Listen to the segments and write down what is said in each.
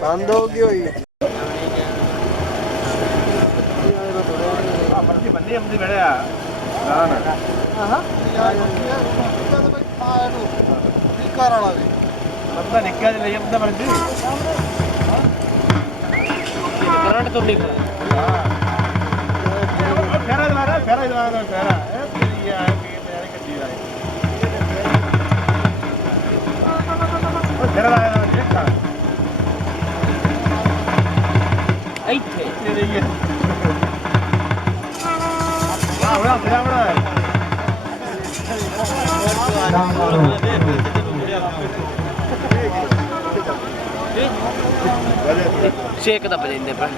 ਬੰਦ ਹੋ ਗਈ ਹੋਈ ਬੰਦੇ ਬੰਦੇ ਖੜਿਆ ਨਾ ਨਾ ਹਾਂ ਘਰ ਵਾਲਾ ਵੀ ਬੰਦਾ ਨਿੱਕਾ ਜਿਹਾ ਲਈ ਬੰਦਾ ਮਰਜੀ ਕਰੰਟ ਤੋਂ ਨਹੀਂ ਖੜਾ ਫੇਰਾ ਦਵਾਰਾ ਫੇਰਾ ਇਹ ਤੇਰੀ ਆ ਵੀ ਮੇਰੇ ਕੱਢੀ ਦਾ ਉਹ ਫੇਰਾ ਆਇਆ ਦੇਖਾ ਇੱਥੇ ਤੇਰੀ ਹੈ ਆਹ ਬੜਾ ਬੜਾ ਛੇਕ ਦਾ ਬਜਿੰਦੇ ਪਰ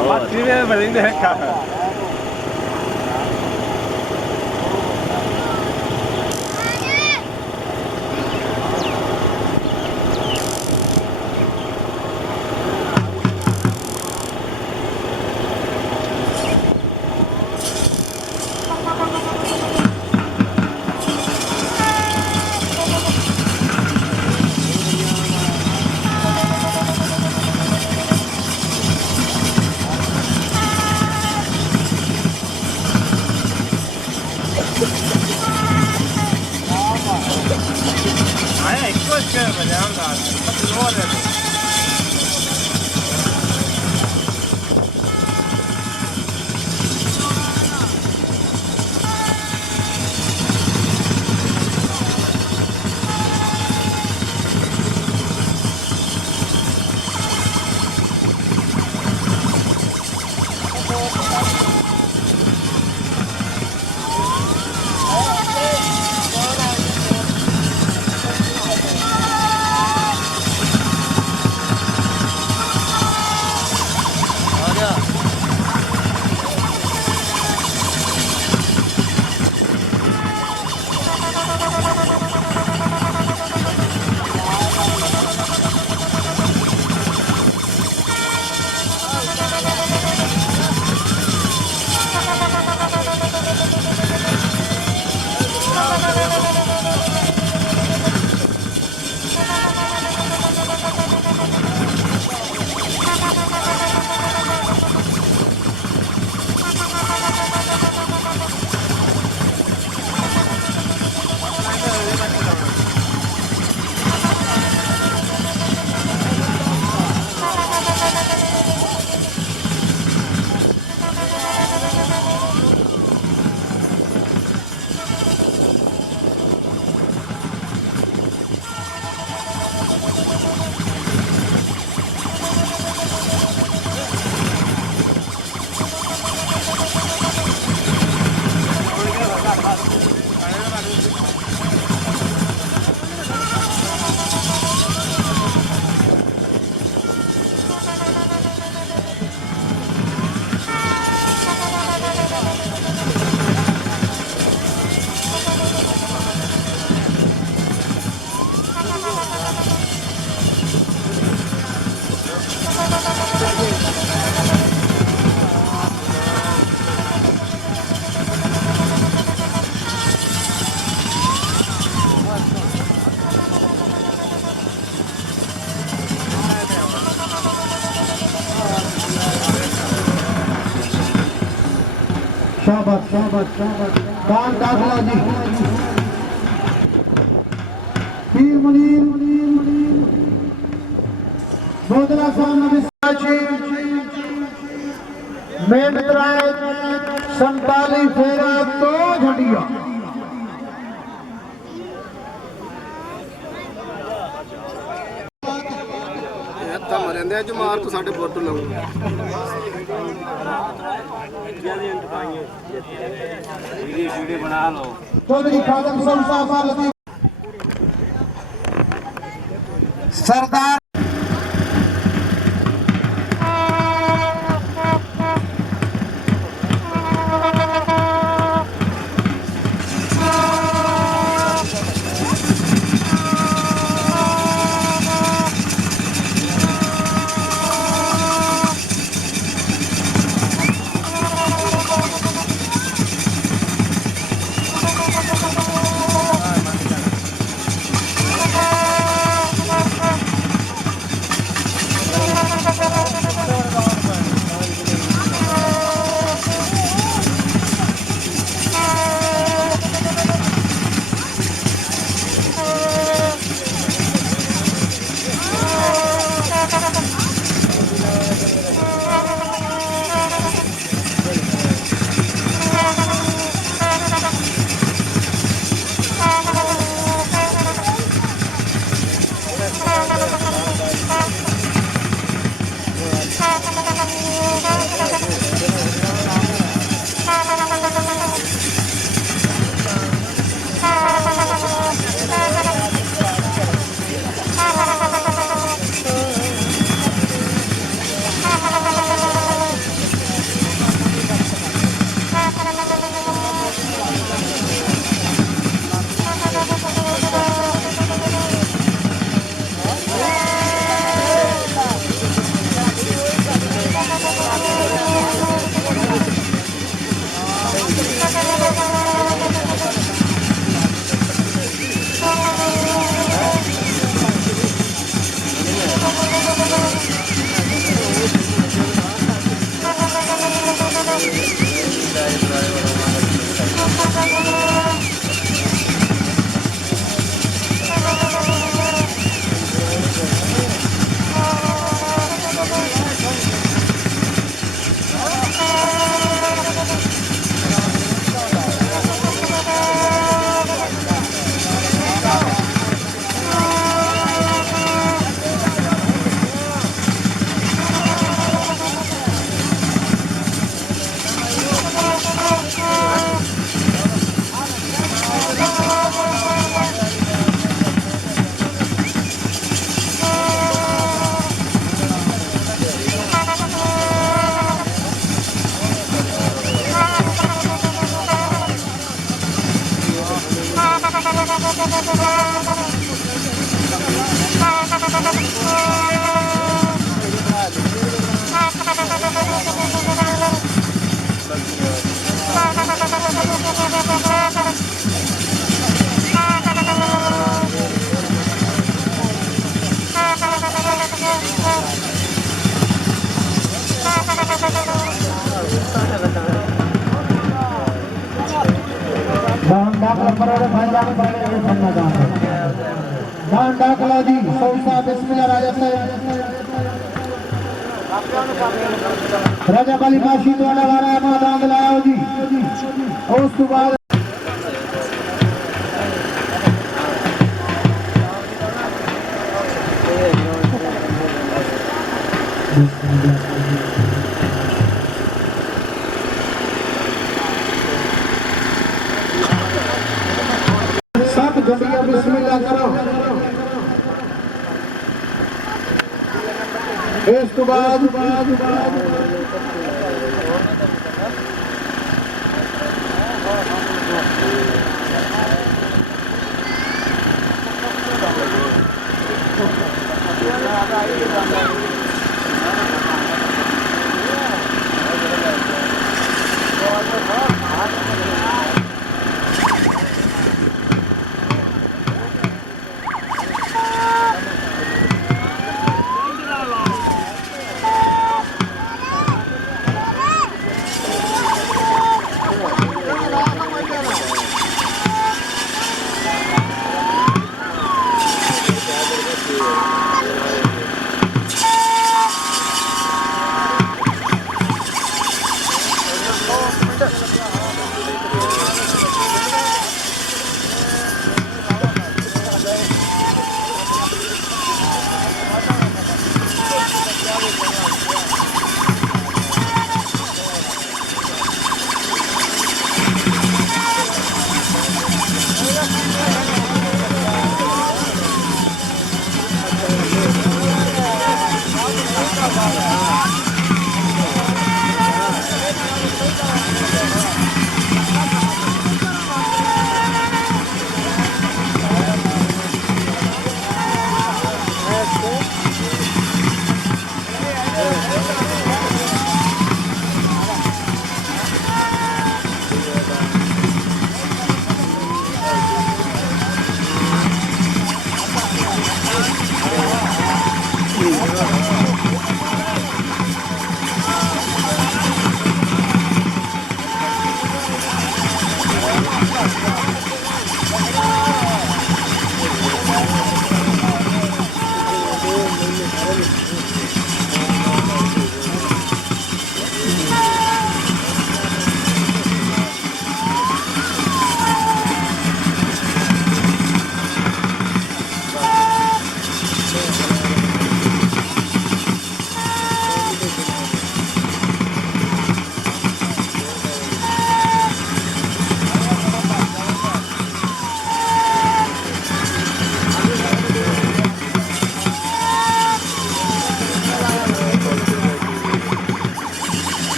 Masih dia paling dekat. शाबाश शाबाश शाबाश कान दाखला जी पीर मुनीर बोदला साहब विसाची मेंद्राय 47 फेरा तो झंडिया ਹੱਥਾਂ ਮਰਿੰਦੇ ਅੱਜ ਮਾਰ ਤੋਂ ਸਾਡੇ ਪੁੱਟ ਲਾਉ ਵੀਡੀਓ ਬਣਾ ਲਓ चौधरी खादम साहब लतीफ सरदार डाकला जी सौसा बिस्मिल्लाह राजा राजा बाली माशी द्वारा वारा मैदान लाओ जी उस तो बाद झंडिया बिस्मिल्लाह करो इस तो बाद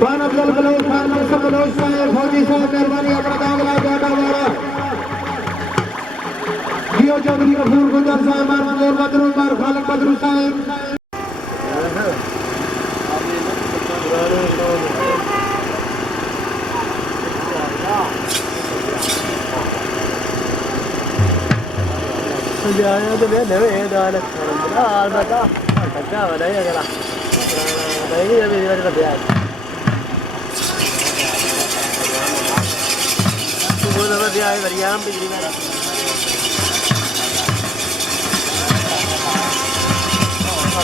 खान अफजल बलोच खान मकसद बलोच साहब फौजी साहब मेहरबानी अपना दाखिला जाटा वाला जियो चौधरी कपूर गुंजर साहब मंजूर बदरू उमर खालिद बदरू साहब आया तो मैं देवे दाल खाना आल बता अच्छा बनाया करा नहीं ये मेरी बात कर दिया वो तो दिया है बढ़िया हम बिजली का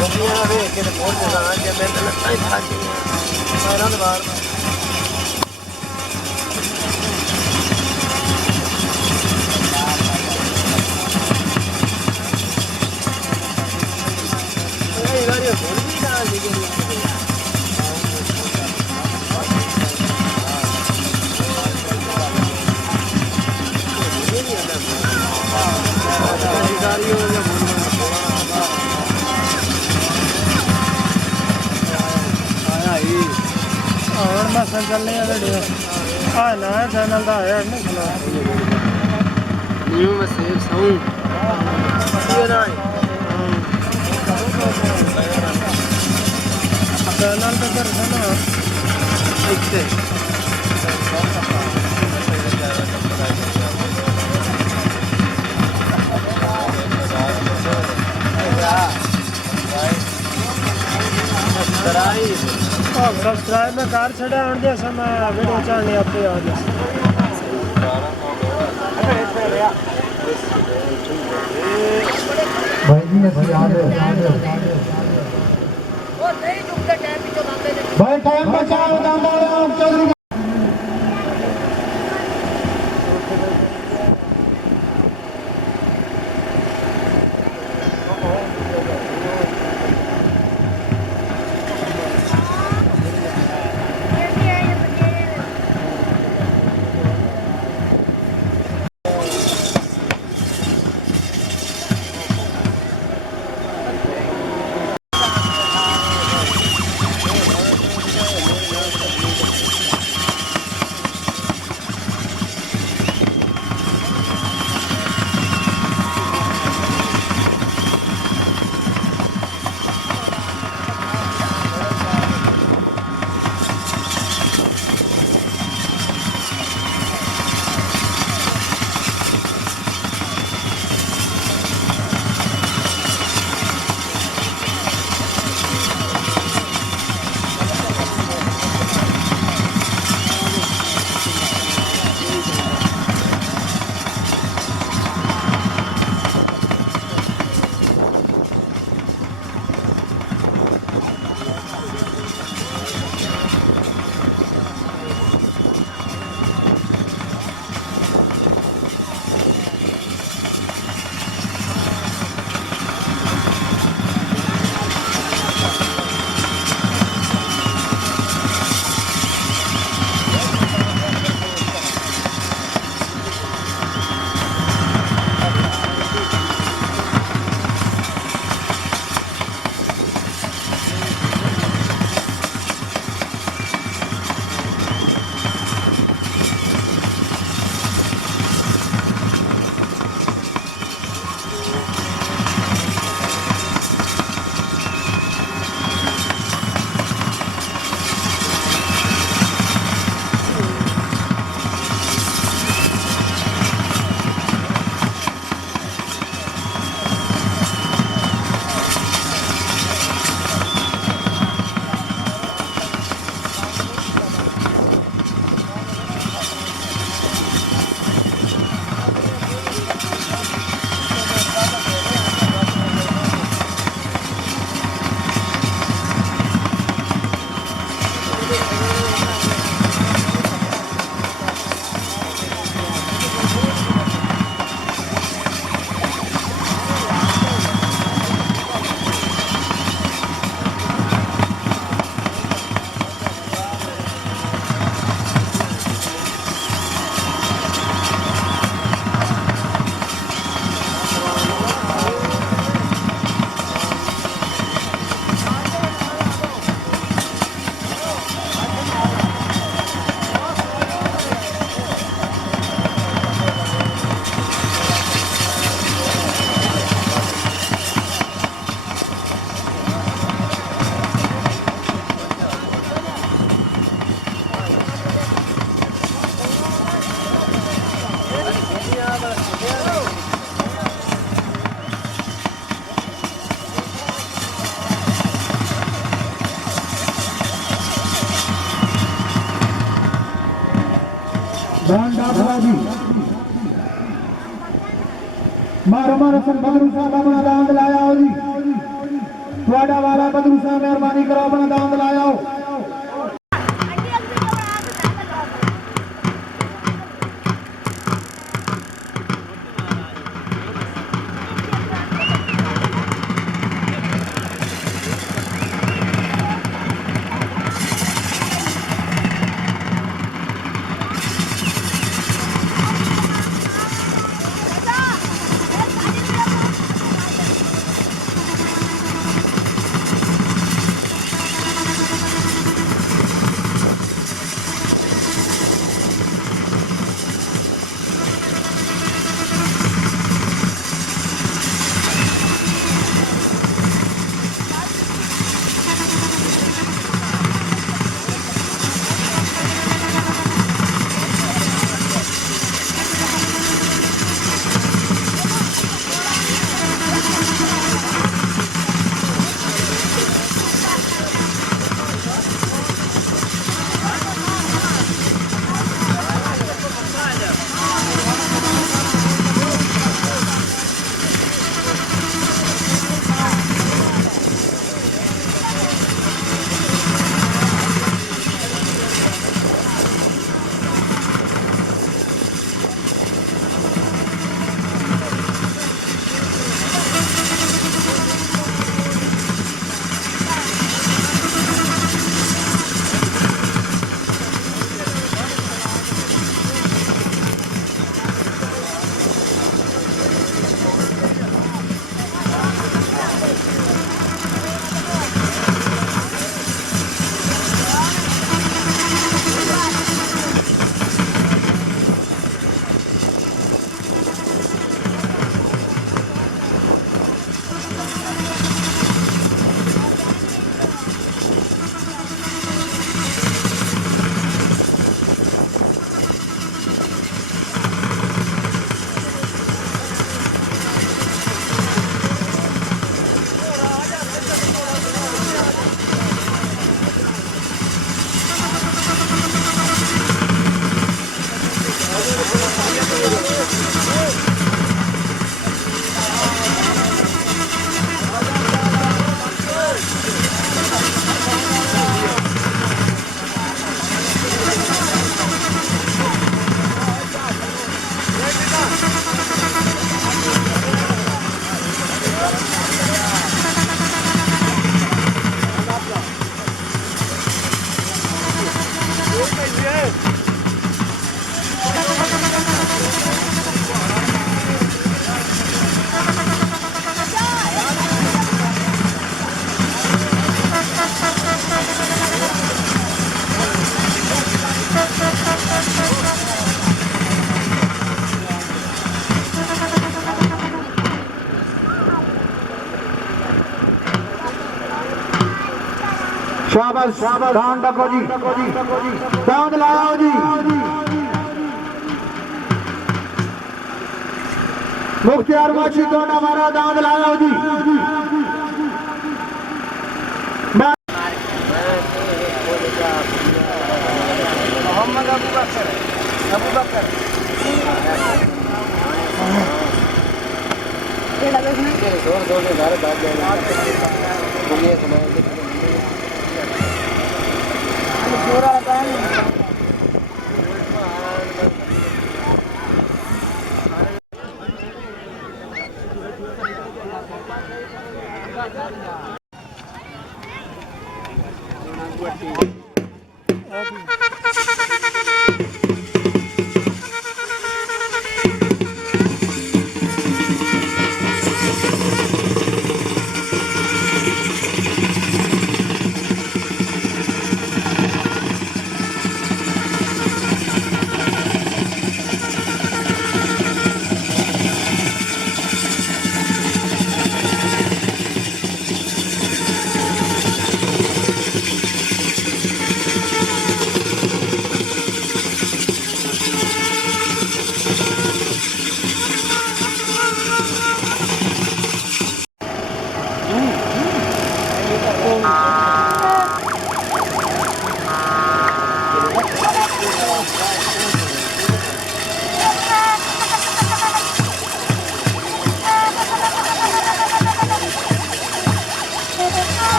दुनिया में के तो बहुत ज्यादा जब मैं लगता है खाती है मेरा तो बाहर चलने ना चैनल का है न्यू में सेव साउंड चैनल पे कर ना सब्सक्राइब में कर छड़ा आन दे समय वीडियो चाहने आपे आ जा भाई जी ने याद है भाई टाइम बचाओ दांदा चौधरी जी मारो मारो सन बदरू साहब अपना दांद लाया हो जी थोड़ा वाला बदरू साहब मेहरबानी करो अपना दांद लाया हो शाबाश ध्यान रखो जी दांत लाओ जी मुख्तियार माछी दोना मारा दांत लाओ जी मोहम्मद अबू बकर जोर जोर से घर बात बोलिए पूरा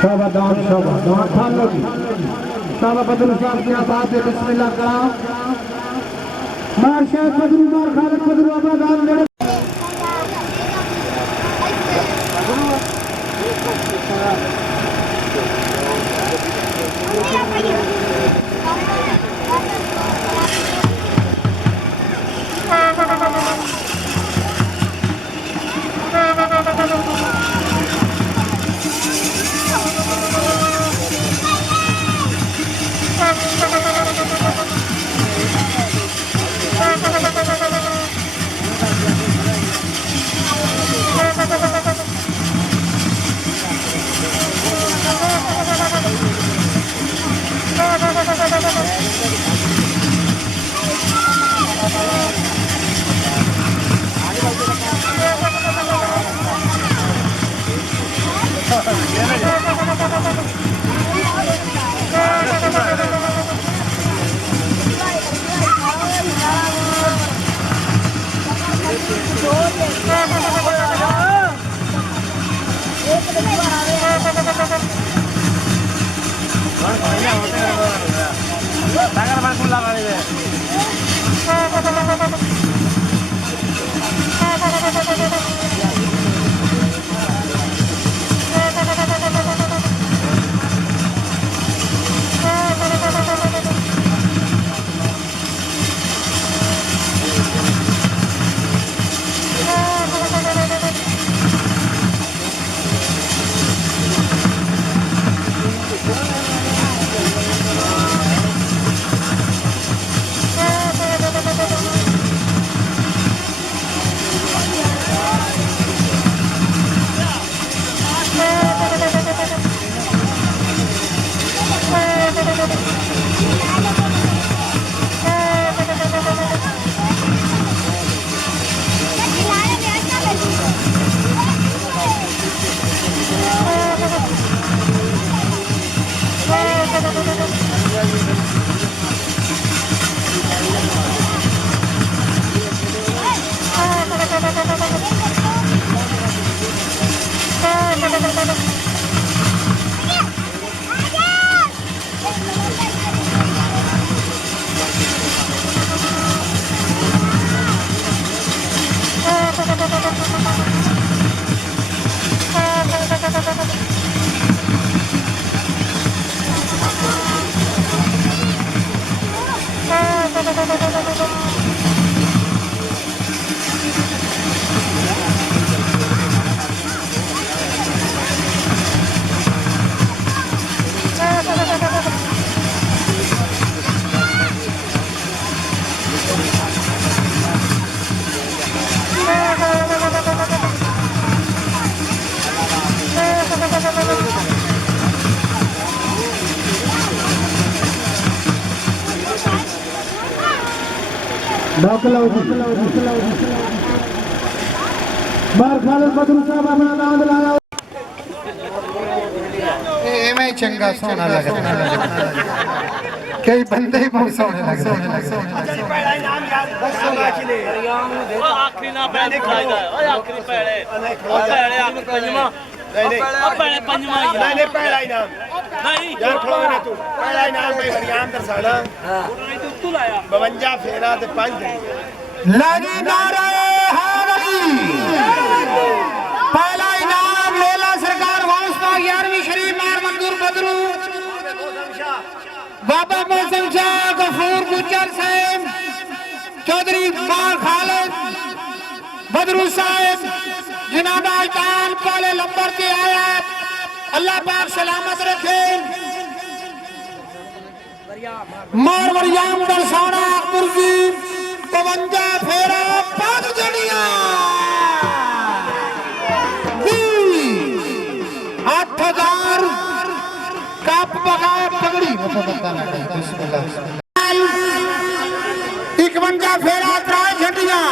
शाबाश दांत ठान लो जी शाबाश बदरू साहब की बात है बिस्मिल्लाह करा मार शायद बदरू मार खालिद बदरू आबाद मेरे लगाने में बार खालिद बदरू साहब अपना नाम लाया एवं चंगा सोना लगता कई बंदे ही बहुत सोने लगते आखिरी ना पहले खाएगा आखिरी पहले आखिरी पंजवा पहले पंजवा नहीं पहला इनाम नहीं यार खड़ो ना तू पहला इनाम भाई हरियाणा दर्शाना तू लाया 52 फेरा ते 5 लगी नारे हावली पहला इनाम मेला सरकार वास्ता 11वीं शरीफ मार मंजूर बदरू बाबा मौसम शाह गफूर गुज्जर साहब चौधरी मार खालिद बदरू साहब जनाब आजदान पहले नंबर पे आया अल्लाह पाक सलामत रखे मार मरियम दर्शाना अकबरजी 52 फेरा 5 जड़ियां 8000 कप बगाए पगड़ी 51 फेरा 3 झंडियां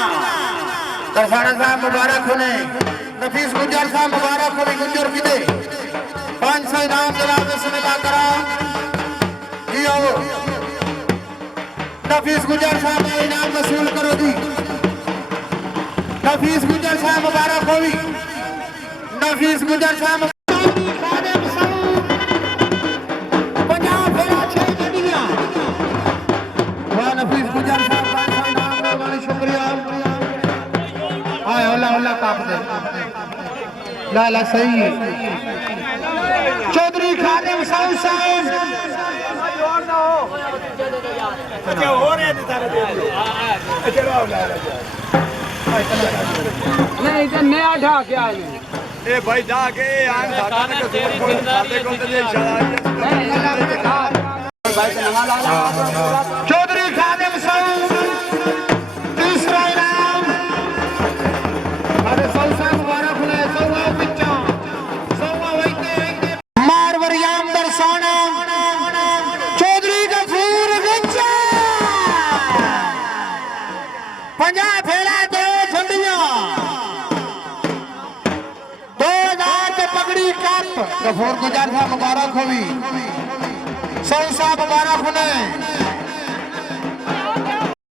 दरसाना साहब मुबारक होने नफीस गुज्जर साहब मुबारक होने गुज्जर की दे 500 इनाम जनाब बिस्मिल्लाह करा जियो नफीस गुज्जर साहब का इनाम वसूल करो जी नफीस गुज्जर साहब मुबारक होगी नफीस गुज्जर साहब 50 फेरा 6 जड़ियां वाह नफीस गुज्जर साहब का इनाम वाले शुक्रिया आए अल्लाह अल्लाह काफ दे लाला सही है चौधरी खादिम साहब अच्छा हो रहे हैं सारे चलो नहीं तो नया ढा के आए ए भाई जाके आन सादा के सादे को तो चौधरी खादिम साहब तीसरा इनाम अरे सौसा मुबारक ले सौवा बिचा सौवा वैते मार वरियाम दर्शाना चौधरी गफूर गुज्जर 50 फेरा 2 झंडियां 2000 के पगड़ी कप गफूर गुज्जर साहब मुबारक होवी सौसा मुबारक होने